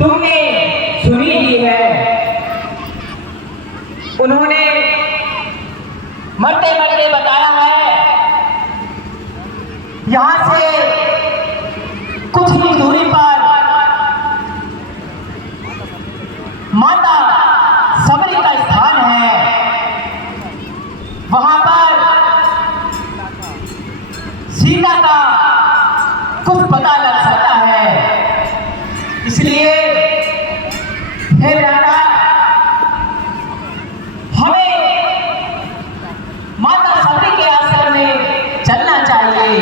तुमने सुनी ही है, उन्होंने मरते मरते बताया है, यहां से कुछ ही दूरी पर माता सबरी का स्थान है। वहां पर सीता का कुछ पता लग सकता है, इसलिए हे बेटा, हमें माता सबरी के आश्रम में चलना चाहिए।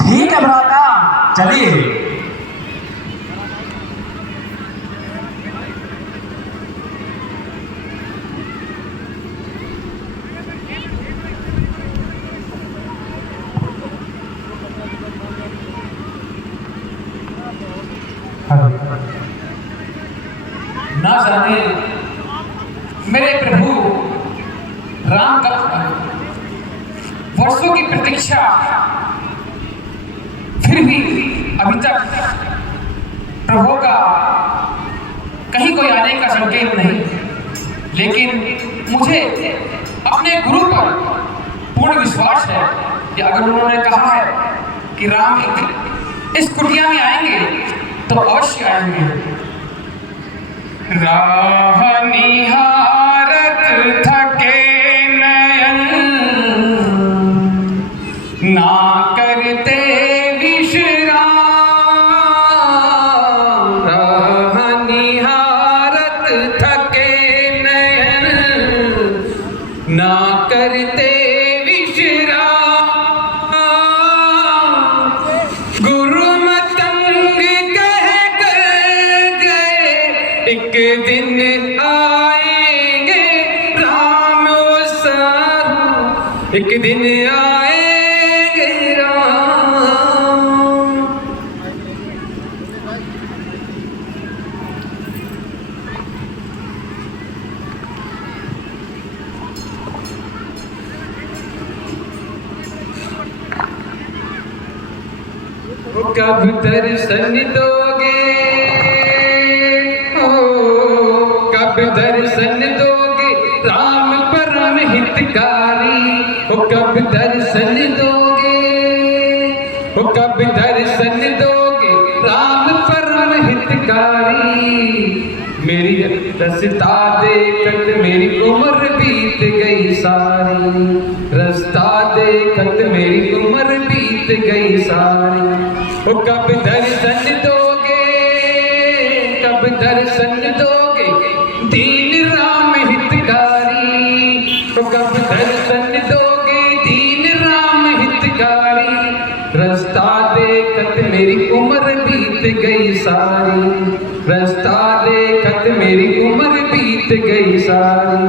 ठीक है भ्राता, चलिए। ना जाने मेरे प्रभु राम का वर्षों की प्रतीक्षा, फिर भी अभी तक प्रभु का कहीं कोई आने का संकेत नहीं। लेकिन मुझे अपने गुरु पर पूर्ण विश्वास है कि अगर उन्होंने कहा है कि राम इस कुटिया में आएंगे तो अवश्य आएंगे। राह निहारत थके नयन, ना करते विश्राम। राह निहारत थके नयन, ना करते विश्राम। गुरु मतंग कह कर गए, एक दिन आएंगे राम सारू, एक दिन आएंगे राम। कब दर्शन दोगे, कब दर्शन दोगे राम परम हितकारी। कब दर्शन दोगे, कब दर्शन दोगे राम परम हितकारी। मेरी रास्ता देखत मेरी उम्र बीत गई सारी, रास्ता देखत मेरी उम्र बीत गई सारी। कब दर्शन दोगे, कब दर्शन दोगे दीन राम हितकारी। कब दर्शन दोगे दीन राम हितकारी। रास्ता देखत मेरी उम्र बीत गई सारी, रास्ता देखत मेरी उम्र बीत गई सारी।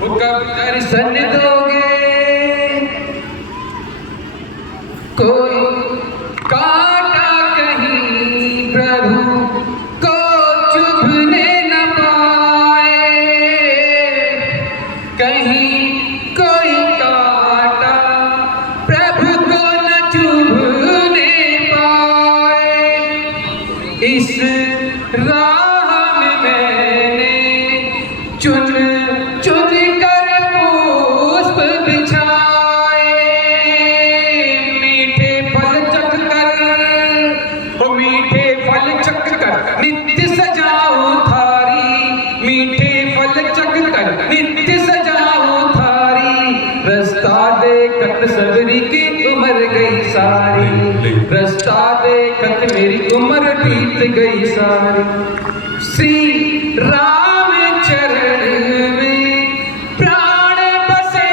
कब दर्शन दोगे, कोई काटा कहीं प्रभु को चुभने न पाए, कहीं कोई काटा प्रभु को न चुभने पाए। इस राह में मैंने चुन चुन कर पुष्प बिछाए, मीठे फल चख कर, ओ मीठे फल चख कर नित्य सजाऊं थारी। मीठे फल चख कर नित्य सजाऊं थारी। रास्ता देखत सबरी की उम्र गई सारी, रास्ता देखत मेरी उम्र बीत गई सारी। श्री राम चरण में प्राण बसे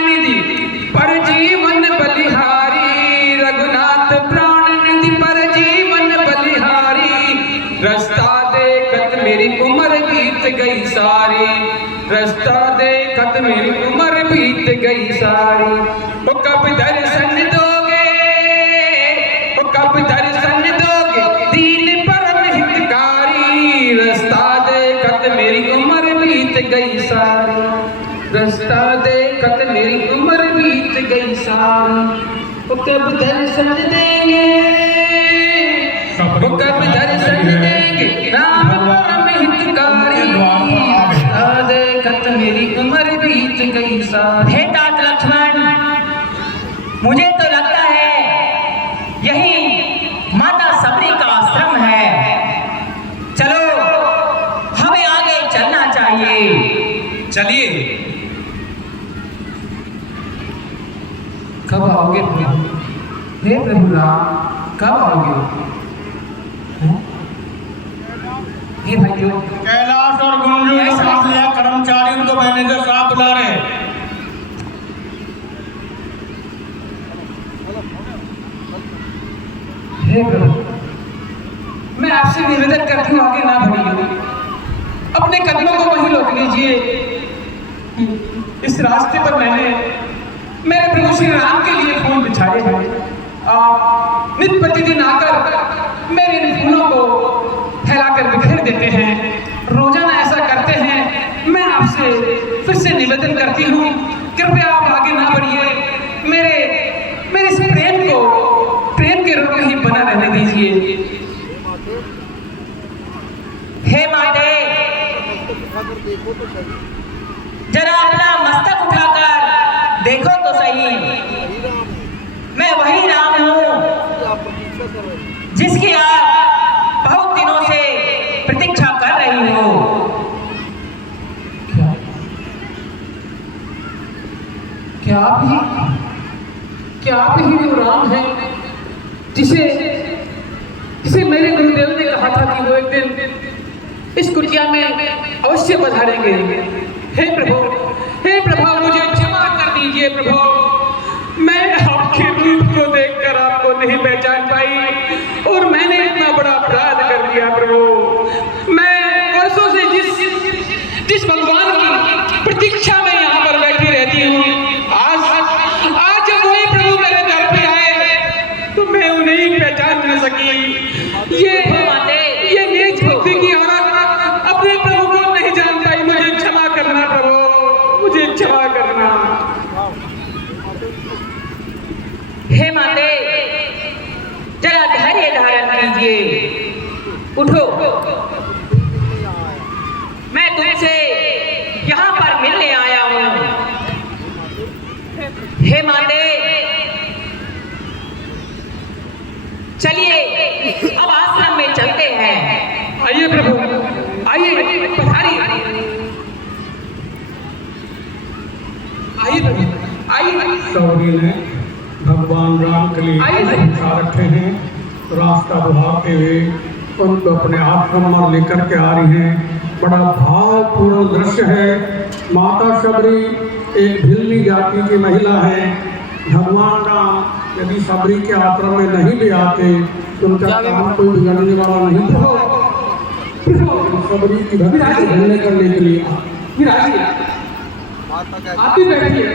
निधि पर जीवन बलिहारी, रघुनाथ प्राण निधि पर जीवन बलिहारी। रास्ता देखत मेरी उम्र बीत गई सारी, रास्ता देखत मेरी उम्र बीत गई सारी। वो कब दर्शन दोगे, वो कब दर्शन दोगे दीन परम हितकारी। रास्ता देखत मेरी उम्र बीत गई सारी, रास्ता देखत मेरी उम्र बीत गई सारी। वो कब दर्शन देंगे, वो कब दर्शन देंगे राम परम हितकारी। रास्ता देखत मेरी उम्र बीत गई सारी। हे तात लक्ष्मण, मुझे तो लगता है यही माता सबरी का आश्रम है। चलो हमें आगे चलना चाहिए। चलिए। कब आओगे प्रभु? हे प्रभु राम, कब आओगे? हे भाइयों, कैलाश और गुंजू के साथ लिया कर्मचारी उनको मैनेजर साहब बुला रहे हैं। हे प्रभु, मैं आपसे निवेदन करती हूँ आगे ना बढ़िए, अपने कदमों को वहीं रोक लीजिए। इस रास्ते पर मैंने मेरे प्रभु श्री राम के लिए फूल बिछाए हैं। आप नित्य प्रतिदिन आकर मेरे इन फूलों को फैलाकर बिखेर देते हैं, रोजाना ऐसा करते हैं। मैं आपसे फिर से निवेदन करती हूँ, कृपया आप आगे ना बढ़िए, मेरे इस प्रेम को प्रेम के रूप में ही बना रहने दीजिए। हे माते, जरा अपना मस्तक उठाकर देखो तो सही, मैं वही राम हूँ जिसकी आप बहुत दिनों से प्रतीक्षा कर रही हो। क्या आप ही वो राम है जिसे मेरे गुरुदेव ने कहा था कि वो एक दिन इस कुटिया में अवश्य पधारेंगे। हे प्रभु मुझे क्षमा कर दीजिए प्रभु, मैं आपके रूप को देखकर आपको नहीं पहचान पाई और मैंने इतना बड़ा अपराध कर दिया प्रभु। मैं वर्षों से जिस भगवान की प्रतीक्षा में यहाँ पर बैठी रहती हूँ, आज जब वही प्रभु मेरे दर पे आए तो मैं उन्हें पहचान न सकी। ये नीच बुद्धि की औरत अपने प्रभु को नहीं जान पाई। मुझे क्षमा करना प्रभु, मुझे क्षमा करना। हे माते, जरा धैर्य धारण कीजिए, उठो, मैं तुमसे यहाँ पर मिलने आया हूँ। हे माते, चलिए अब आश्रम में चलते हैं। आइए प्रभु, आइए पधारिए, आइए प्रभु, आइए। सौरी ने भगवान राम के लिए इच्छा रखे हैं, रास्ता बढ़ाते हुए उनको अपने आश्रम में लेकर के आ रही हैं। बड़ा भावपूर्ण दृश्य है। माता सबरी एक भिल्ली जाति की महिला है। भगवान राम यदि सबरी के आश्रम में नहीं ले आते तो उनका काम कोई बिगड़ने वाला नहीं था। सबरी की भक्ति को धन्य करने के लिए आप भी बैठिए।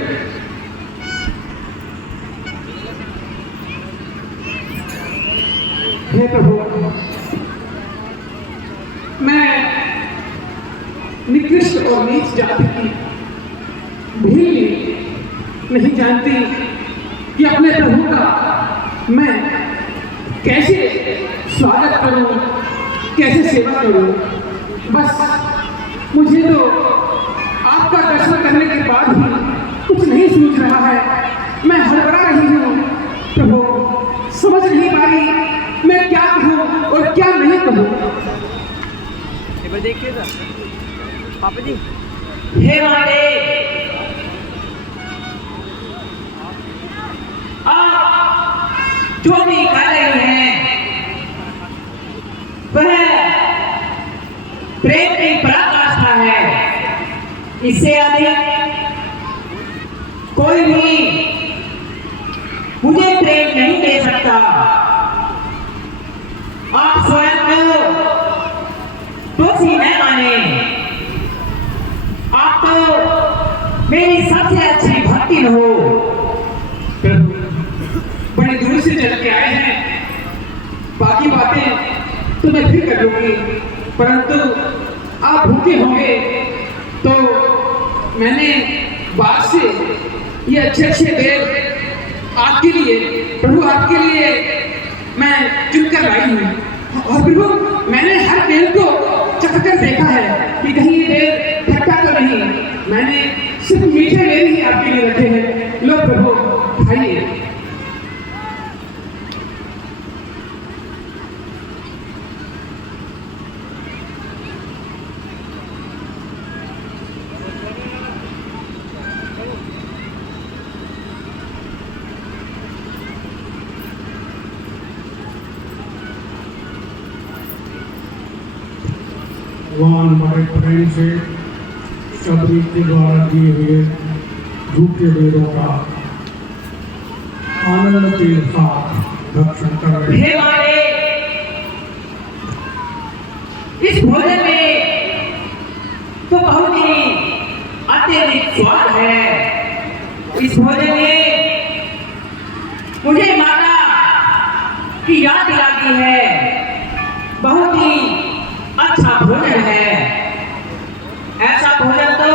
हे प्रभु, मैं निकृष्ट और नीच जाति की भीली नहीं जानती कि अपने प्रभु का मैं कैसे स्वागत करूं, कैसे सेवा करूं। बस मुझे तो आपका दर्शन करने के बाद भी कुछ नहीं सूझ रहा है। मैं हड़बड़ा रही हूँ प्रभु, समझ नहीं पा रही मैं क्या कहूँ और क्या नहीं कहूँ। देखिए पापा जी। हे माते, आप जो भी कर रहे हैं वह प्रेम की पराकाष्ठा है। इससे अधिक कोई मुझे प्रेम नहीं दे सकता। आप स्वयं को दोषी न माने। आप तो मेरी सबसे अच्छी भक्ति हो। बड़े दूर से चल के आए हैं, बाकी बातें तो मैं फिर कर लूंगी, परंतु आप भूखे होंगे तो मैंने बाहर से ये अच्छे अच्छे बेल आपके लिए, प्रभु आपके लिए मैं चुन कर लाई हूँ। और प्रभु मैंने हर बेल को चख कर देखा है कि कहीं ये बेल खट्टा तो नहीं। मैंने सिर्फ मीठे बेल ही आपके लिए रखे हैं। लो प्रभु खाइए। भगवान बड़े प्रेम से शबरी के द्वारा दिए हुए झूठे वेदों का आनंद के साथ भक्षण कर रहे हैं। हे मारे, इस भोजन में तो बहुत ही अत्यधिक स्वाद है। इस भोजन में मुझे माता की याद दिलाती है। बहुत ही अच्छा भोजन है। ऐसा भोजन तो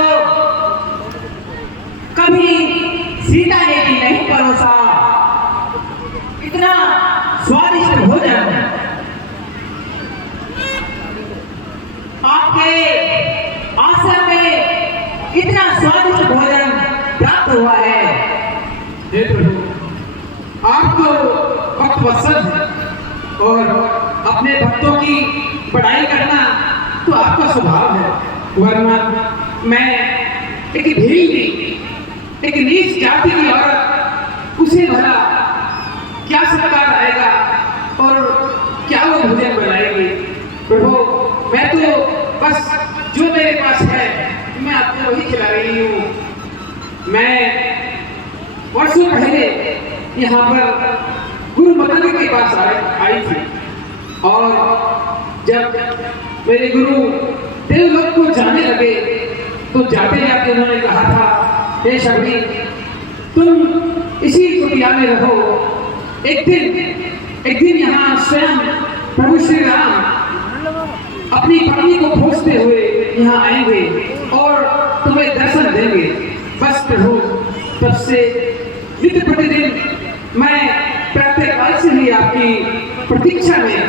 कभी सीता ने भी नहीं परोसा। इतना स्वादिष्ट भोजन आपके आश्रम में, इतना स्वादिष्ट भोजन प्राप्त हुआ है। हे प्रभु, आप तो भक्त वत्सल हैं और अपने भक्तों की पढ़ाई करना तो आपका स्वभाव है, वरना मैं एक ढीली, एक नीच जाति की औरत, उसे भला क्या सत्कार आएगा और क्या वो भोजन बनाएगी। प्रभु मैं तो बस जो मेरे पास है मैं आपको वही खिला रही हूँ। मैं वर्षों पहले यहाँ पर गुरु मदन के पास आई थी और जब मेरे गुरु देवलोक को जाने लगे तो जाते जाते उन्होंने कहा था, हे शबरी तुम इसी कुटिया में रहो। एक दिन यहाँ स्वयं प्रभु श्री राम अपनी पत्नी को खोजते हुए यहाँ आएंगे और तुम्हें दर्शन देंगे। बस प्रभु तब से नित्य प्रतिदिन मैं प्रातःकाल से ही आपकी प्रतीक्षा में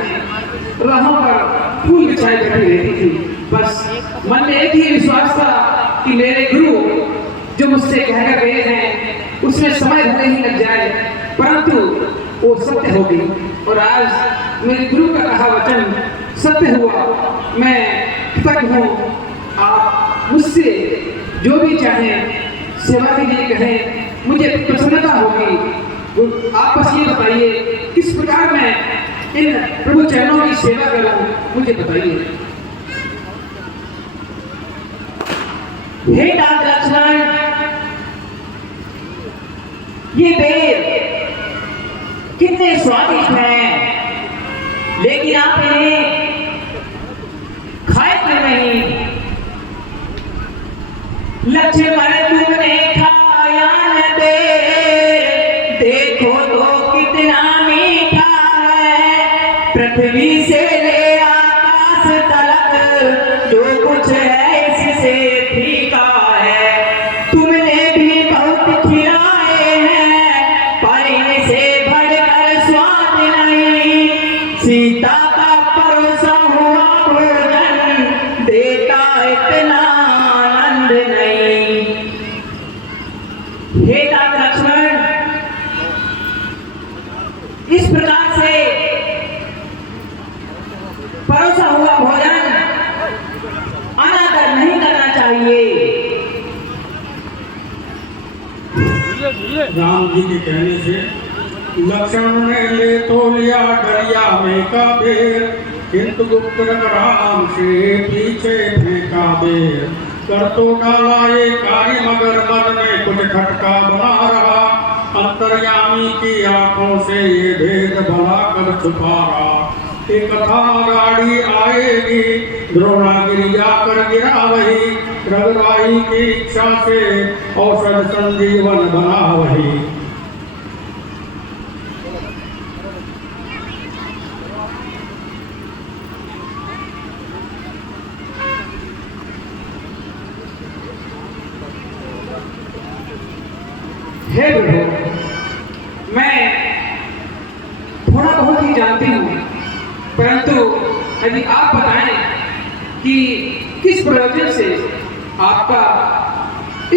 राहों पर फूल बिछाए बैठी रहती थी। बस मन में एक ही विश्वास था कि मेरे गुरु जो मुझसे कहकर गए हैं उसमें समय भले ही लग जाए, परंतु वो सत्य होगी। और आज मेरे गुरु का कहा वचन सत्य हुआ। मैं कृतज्ञ हूँ। आप मुझसे जो भी चाहें सेवा के लिए कहें, मुझे प्रसन्नता होगी। आप बस ये बताइए किस प्रकार मैं इन प्रभु चरणों की सेवा करूं, मुझे बताइए। हे तात लक्ष्मण, ये बेर कितने स्वादिष्ट हैं, लेकिन आप इन्हें खाए क्यों नहीं? लक्ष्मण तुमने खाया न बेर, देखो तो कितना मीठा है। पृथ्वी से ले आकाश तलक जो कुछ है इससे फीका है। तुमने भी बहुत खिलाए हैं पर इनसे बढ़कर स्वाद नहीं। सीता का परोसा हुआ भोजन देता इतना आनंद नहीं। हे तात लक्ष्मण, इस प्रकार से परोसा हुआ भोजन अनादर नहीं करना चाहिए। राम जी के कहने से लक्ष्मण ने ले तो लिया डरिया में का बेर, किंतु गुप्त राम से पीछे फेंका बेर। कर तो डाला ये कार्य मगर मन में कुछ खटका बना रहा। अंत अंतर्यामी की आंखों से ये भेद भला कर छुपा रहा। एक कथा गाड़ी आएगी, द्रोणागिरि जाकर गिरा वही, रघुराई की इच्छा से औषध संजीवन बना वही। हे प्रभु, मैं थोड़ा बहुत ही जानती हूँ, परंतु यदि आप बताएं कि किस प्रयोजन से आपका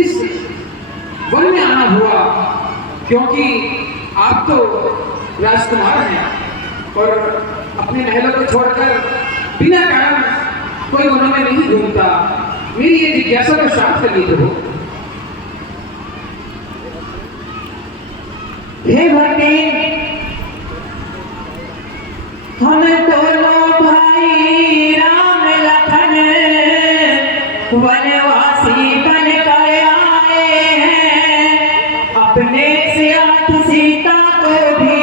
इस वन में आना हुआ, क्योंकि आप तो राजकुमार हैं और अपने महलों को छोड़कर बिना कारण कोई वनों में नहीं घूमता। मेरी ये जिज्ञासा को शांत कर दी प्रभु। हे भक्ति, हम दोनों भाई राम लखन वनवासी बन कर आए हैं। अपने साथ सीता को भी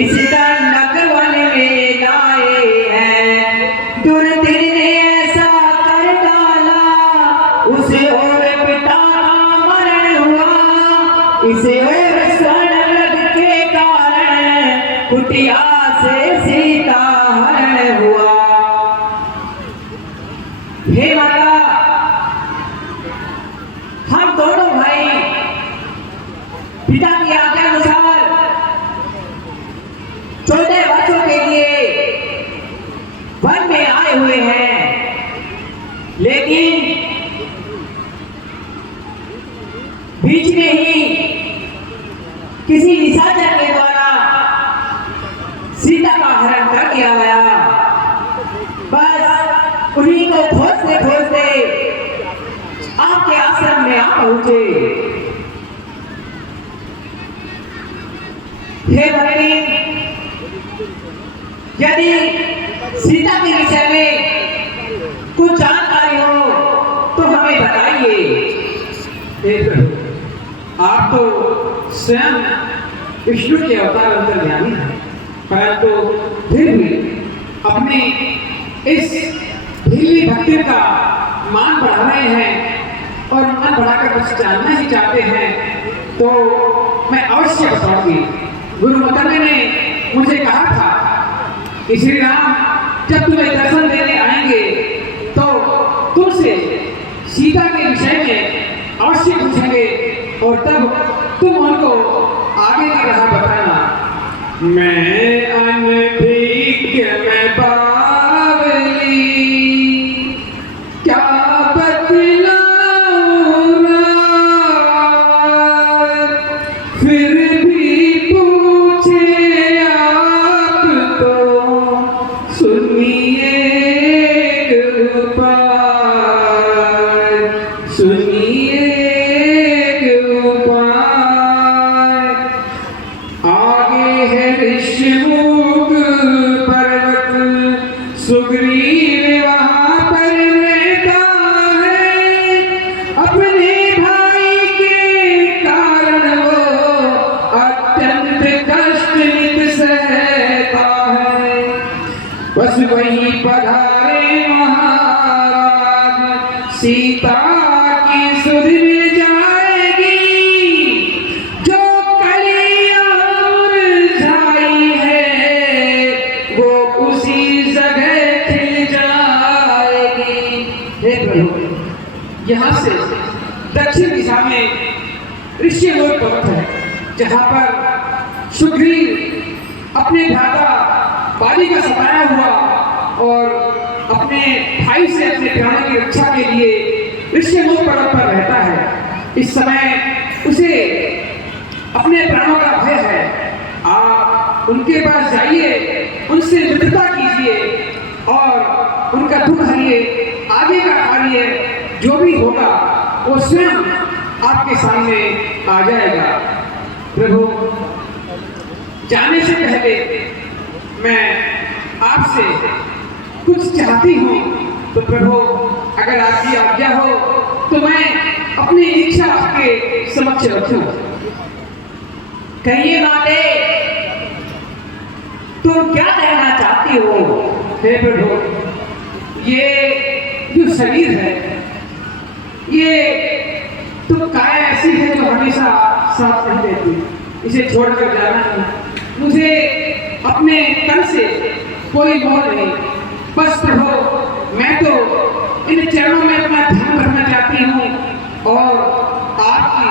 इस दंडक वन में लाए हैं। दुर्दिन ने ऐसा कर डाला, उसे और पिता का मरण हुआ, इसे और कुटिया से सीता हरण हुआ। हे माता, हम दोनों भाई पिता की आज्ञा अनुसार 14 वर्षों के लिए वन में आए हुए हैं, लेकिन बीच में ही किसी निशाचर के द्वारा सीता का हरण कर दिया गया। बस उन्हीं को खोजते खोजते आपके आश्रम में आ पहुंचे। हे भक्ति, यदि सीता के विषय में कुछ जानकारी हो तो हमें बताइए। आप तो स्वयं विष्णु के अवतार अंतर्यामी हैं, परंतु फिर भी अपने इस ढीली भक्ति का मान बढ़ा रहे हैं और मान बढ़ाकर कुछ जानना ही चाहते हैं, तो मैं अवश्य बताऊंगी। गुरु मतंग ने मुझे कहा था कि श्री राम जब तुम्हें दर्शन देने आएंगे तो तुमसे सीता के विषय में अवश्य पूछेंगे और तब तुम उनको आगे की राह बताना। मैं अनभिज्ञ मैं बावली, क्या बतलाऊं फिर भी पूछे आप तो सुनिए उपाय, सुनिए उपाय। आगे है ऋषिमुख पर्वत, सुग्रीव वहाँ पर रहता है। अपने भाई के कारण वो अत्यंत कष्ट नित सहता है। बस वही पधारे महाराज, सीता की सुध मिल जाएगी। जो कलियां मुरझाई है वो उसी जगह खिल जाएगी। हे प्रभु, यहाँ से दक्षिण दिशा में ऋषिमुख पर्वत है, जहाँ पर सुग्रीव अपने भ्राता बाली का सताया हुआ और अपने भाई से अपने प्राणों की रक्षा के लिए ऋषिमुख पर्वत पर रहता है। इस समय उसे अपने प्राणों का भय है। आप उनके पास जाइए, उनसे मित्रता कीजिए और उनका दुख हरिए। आगे का कार्य जो भी होगा वो स्वयं आपके सामने आ जाएगा। प्रभु, जाने से पहले मैं आपसे कुछ चाहती हूँ, तो प्रभु अगर आपकी आज्ञा हो तो मैं अपनी इच्छा आपके समक्ष रखूं। कहिए माते, तुम क्या कहना चाहती हो? हे प्रभु, ये जो शरीर है, ये तो काय ऐसी है जो हमेशा साथ नहीं देती। इसे छोड़कर जाना नहीं। मुझे अपने तन से कोई मोह नहीं। बस प्रभु, मैं तो इन चरणों में अपना ध्यान रखना चाहती हूँ और आपकी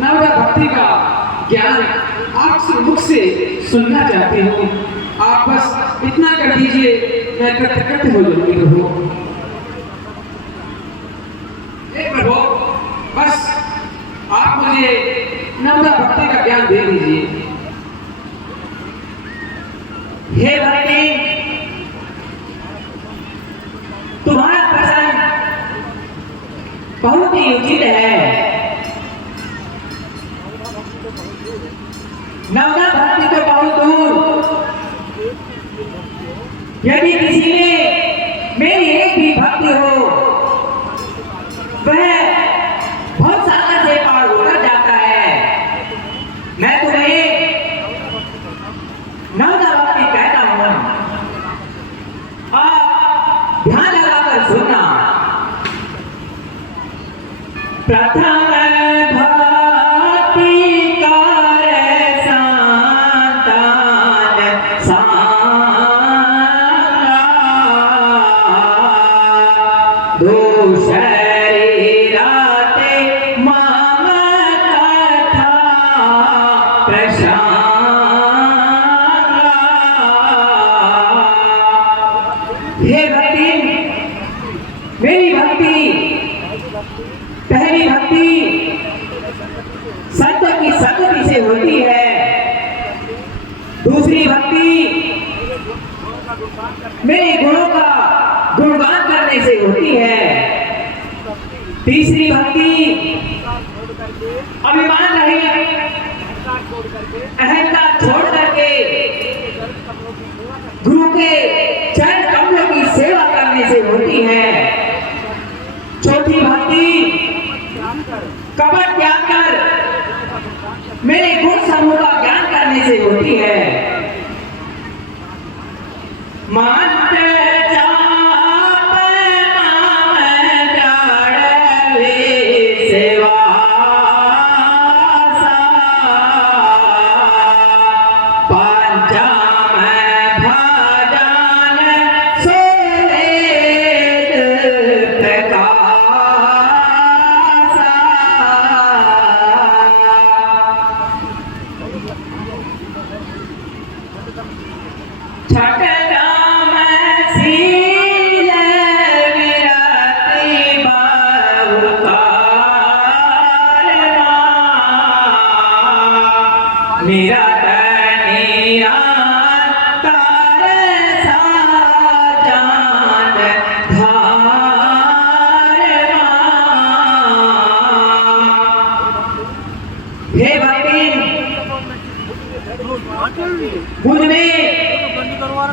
नवरा भक्ति का ज्ञान आपसे मुख से सुनना चाहती हूँ। आप बस इतना कर दीजिए, मैं कृतज्ञ हो जाऊंगी प्रभु। हे प्रभु, बस आप मुझे नवरा भक्ति का ज्ञान दे दीजिए। हे भक्ति, तुम्हारा प्रश्न बहुत ही उचित है। नवरा भक्ति तो बहुत दूर, यदि किसी में मेरी एक भी भक्ति हो, वह बहुत सागर से पार होकर जाता है। मैं तुम्हें नवरा भक्ति कहता हूँ, आप ध्यान लगाकर सुनना। प्रथम हे भक्ति, मेरी भक्ति, पहली भक्ति संत की संगति से होती है। दूसरी भक्ति मेरे गुणों का गुणगान करने से होती है। तीसरी भक्ति अभिमान रहित अहंकार छोड़ करके गुरु के चरण कमलों की सेवा करने से होती है। चौथी भक्ति कपट त्याग कर मेरे गुण समूह का ज्ञान करने से होती है। मेरा तनिया तारे साजान धारमा। हे भक्ति, मुझमें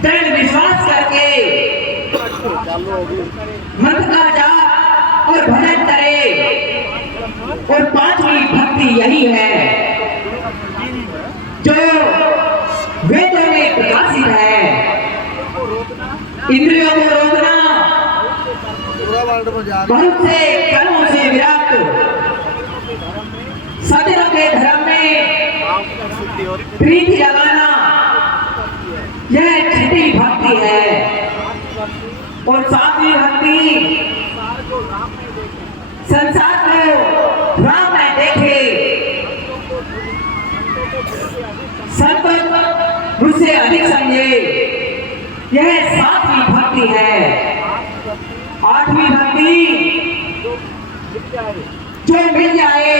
दृढ़ विश्वास करके मंत्र का जाप और भजन करे। और पांचवी भक्ति यही है जो वेदों में प्रकाशित है। इंद्रियों को रोकना, बहुत से कर्मों से विरक्त, सज्जनों के धर्म में प्रीति लगाना, यह छठी भक्ति है। और सातवीं भक्ति संसार को राम में देखे, संत मुझसे अधिक समझे, यह सातवीं भक्ति है। आठवीं भक्ति जो मिल जाए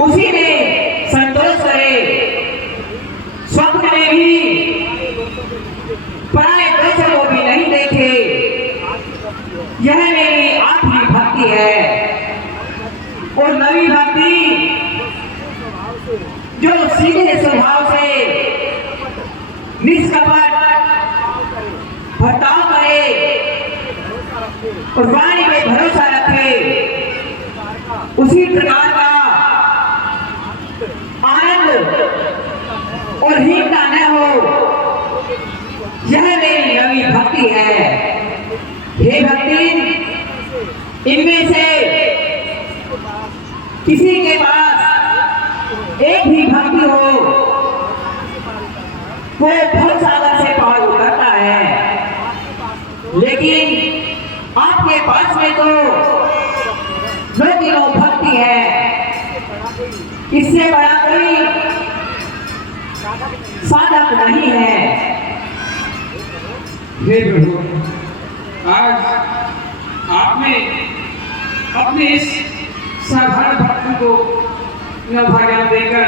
उसी में संतोष करे, स्वप्न में भी पराये दोषों को भी नहीं देखे, यह मेरी आठवीं भक्ति है। और नवीं भक्ति जो सीधे स्वभाव से निष्कपट बर्ताव करे और वाणी में भरोसा रखे, उसी प्रकार का आनंद है। हे भक्तिन, इनमें से किसी के पास एक भी भक्ति हो वो भव सागर से पार उतरता है, लेकिन आपके पास में तो नौ भक्ति है, इससे बड़ा कोई साधक नहीं है। हे प्रभु, आज आपने अपने इस साधारण भक्त को नवभाग्य देकर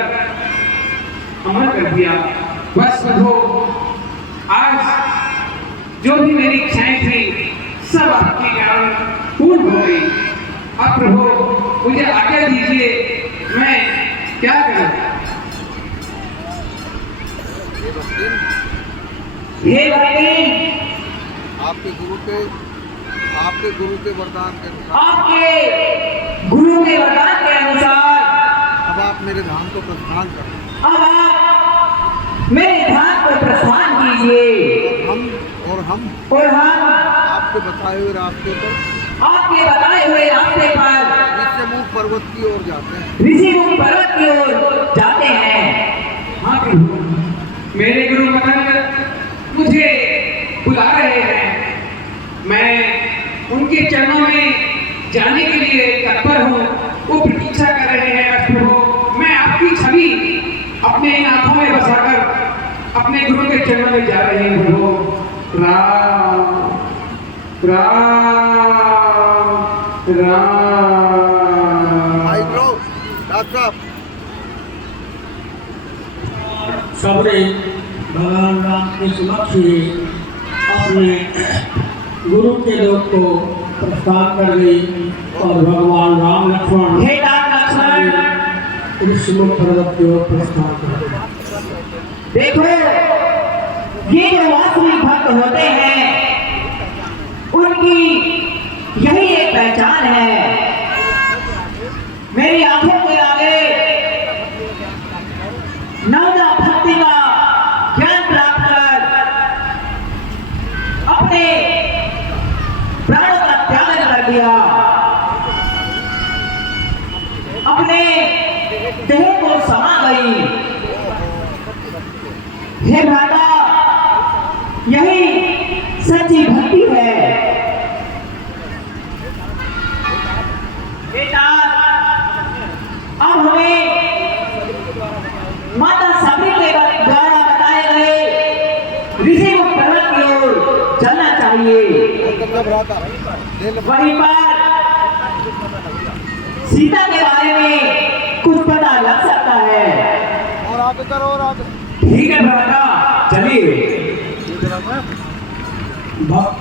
अमर कर दिया। बस प्रभु, आज जो भी मेरी इच्छाएं थी सब आपके कारण पूर्ण हो गई। अब प्रभु मुझे आज्ञा दीजिए, मैं क्या करूं? हे भक्तिन, आपके गुरु के वरदान के अनुसार आपके गुरु के वरदान के अनुसार अब आप मेरे धाम को प्रस्थान करें। अब आप मेरे धाम को प्रस्थान कीजिए। और हम आपके बताए हुए रास्ते पर ऋषिमुख पर्वत की ओर जाते हैं। ऋषिमुख पर्वत की ओर जाते हैं। हाँ प्रभु, मेरे गुरु मदन मुझे बुला रहे हैं। मैं उनके चरणों में जाने के लिए तत्पर हूँ। वो प्रतीक्षा कर रहे हैं। प्रभु, मैं आपकी छवि अपने आंखों में बसाकर अपने गुरु के चरणों में जा रहे हैं। प्रभु, राम राम राम। भाई ब्रो, डॉक्टर साहब, सबने भगवान राम के समक्ष ही अपने गुरु के लोक को प्रस्थान कर ली और भगवान राम लक्ष्मण हे राम लक्ष्मण ऋषिमुख पर्वत की ओर प्रस्थान कर ली। देखो, ये जो वास्तविक भक्त होते हैं उनकी यही एक पहचान है। मेरी आंखों के आगे नवदा भक्ति का ज्ञान प्राप्त कर अपने प्राणों का त्याग कर दिया, अपने देह को समा गई। हे भ्राता, यही सच्ची भक्ति है। बेटा, अब हमें माता सावित्री के द्वारा बताए गए ऋषिमुख पर्वत की ओर चलना चाहिए। वहीं पर सीता के बारे में कुछ पता लग सकता है। और आगे करो, और आगे। ठीक है भ्राता, चलिए। भक्त